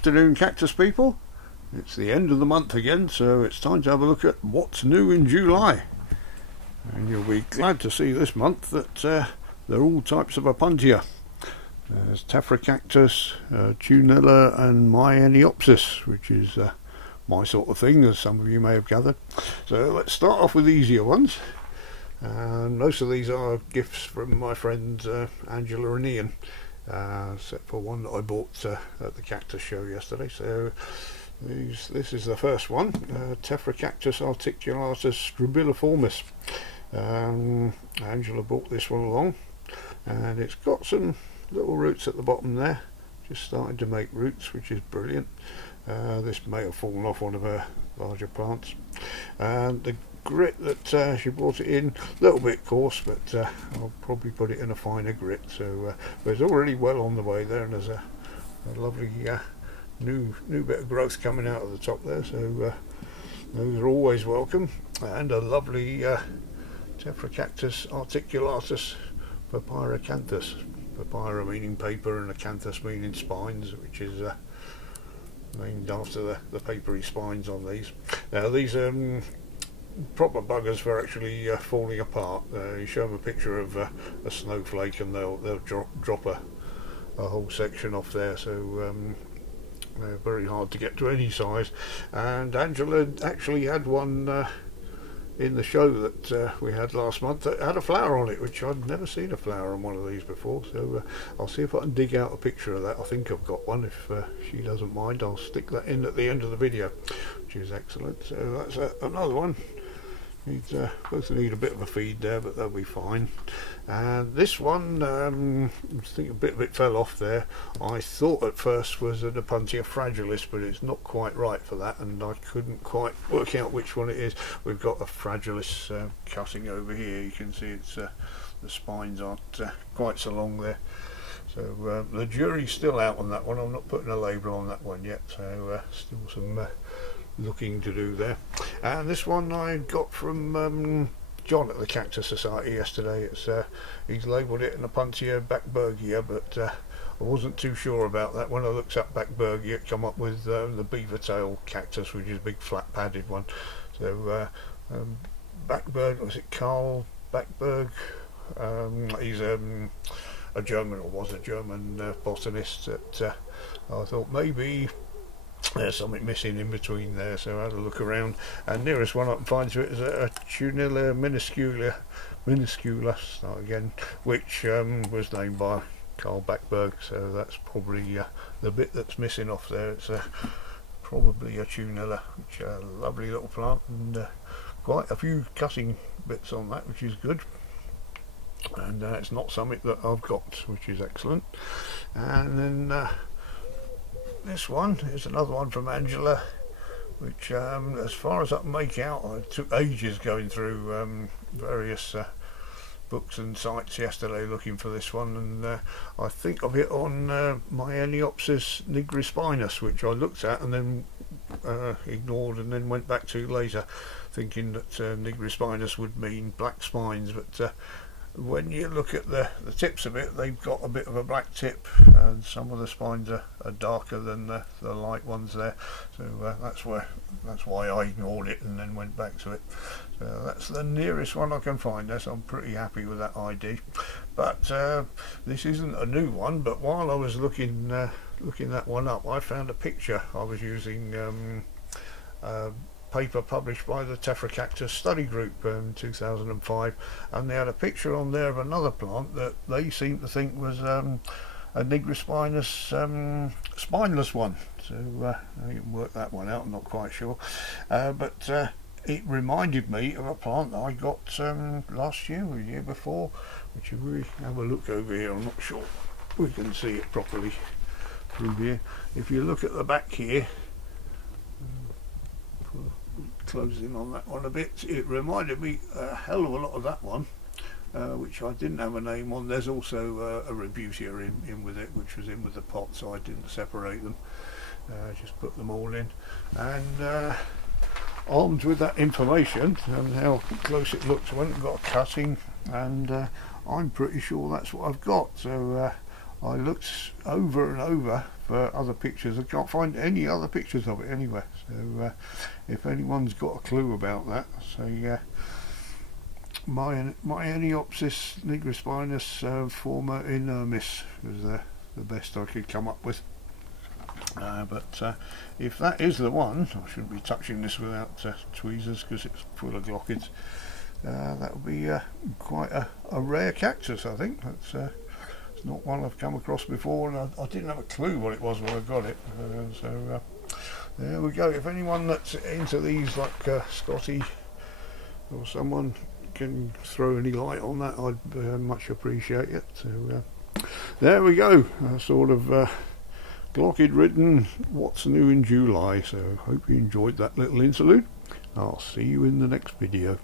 afternoon, cactus people. It's the end of the month again, so it's time to have a look at what's new in July. And you'll be glad to see this month that there are all types of Opuntia. There's Tephra-cactus, Tunilla and Myeniopsis, which is my sort of thing, as some of you may have gathered. So let's start off with easier ones. And most of these are gifts from my friends Angela and Ian, except for one that I bought at the cactus show yesterday. So this is the first one, Tephra-cactus articulatus rubiliformis. Angela brought this one along, and it's got some little roots at the bottom there, just starting to make roots, which is brilliant. This may have fallen off one of her larger plants. And the grit that she brought it in, a little bit coarse, but I'll probably put it in a finer grit. So but it's already well on the way there, and there's a lovely new bit of growth coming out of the top there. So those are always welcome. And a lovely Tephra-cactus articulatus papyracanthus. Papyra meaning paper and acanthus meaning spines, which is named after the papery spines on these. Now these proper buggers for actually falling apart. You show them a picture of a snowflake and they'll drop a whole section off there. So they're very hard to get to any size. And Angela actually had one in the show that we had last month that had a flower on it, which I'd never seen a flower on one of these before. So I'll see if I can dig out a picture of that. I think I've got one. If she doesn't mind, I'll stick that in at the end of the video, which is excellent. So that's another one. Both need a bit of a feed there, but they'll be fine. And this one, I think a bit of it fell off there. I thought at first was an Opuntia fragilis, but it's not quite right for that, and I couldn't quite work out which one it is. We've got a fragilis cutting over here. You can see it's the spines aren't quite so long there. So the jury's still out on that one. I'm not putting a label on that one yet, so still some looking to do there. And this one I got from John at the Cactus Society yesterday. It's he's labelled it an Opuntia backbergia, but I wasn't too sure about that. When I looked up backbergia, it come up with the beaver tail cactus, which is a big flat padded one. So Backberg, was it Carl Backberg? He's a German, or was a German botanist that I thought maybe there's something missing in between there, so I had a look around, and nearest one I can find to it is a Tunilla minuscula, start again, which was named by Carl Backberg, so that's probably the bit that's missing off there. It's probably a Tunilla, which is a lovely little plant, and quite a few cutting bits on that, which is good. And it's not something that I've got, which is excellent. And then this one is another one from Angela, which as far as I can make out, I took ages going through various books and sites yesterday looking for this one, and I think I've hit on Myeniopsis nigrispinus, which I looked at and then ignored and then went back to later, thinking that nigrispinus would mean black spines, but when you look at the tips of it, they've got a bit of a black tip, and some of the spines are darker than the light ones there. So that's why I ignored it and then went back to it. So that's the nearest one I can find there, so I'm pretty happy with that ID. But this isn't a new one, but while I was looking that one up, I found a picture. I was using paper published by the Tephra-cactus study group in 2005, and they had a picture on there of another plant that they seem to think was a nigrispinus spineless one. So I can work that one out, I'm not quite sure, but it reminded me of a plant that I got last year or the year before, which if we have a look over here, I'm not sure we can see it properly through here. If you look at the back here, closing on that one a bit, it reminded me a hell of a lot of that one, which I didn't have a name on. There's also a rebutia in with it, which was in with the pot, so I didn't separate them, just put them all in. And armed with that information and how close it looks, I went and got a cutting, and I'm pretty sure that's what I've got. So I looked over and over for other pictures. I can't find any other pictures of it anywhere. So if anyone's got a clue about that, say my Eniopsis nigrospinus forma inermis was the best I could come up with. But if that is the one, I shouldn't be touching this without tweezers because it's full of glockids. That would be quite a rare cactus, I think. It's not one I've come across before, and I didn't have a clue what it was when I got it. So there we go. If anyone that's into these, like Scotty or someone, can throw any light on that, I'd much appreciate it. So there we go. Sort of glockid ridden what's new in July. So hope you enjoyed that little interlude. I'll see you in the next video.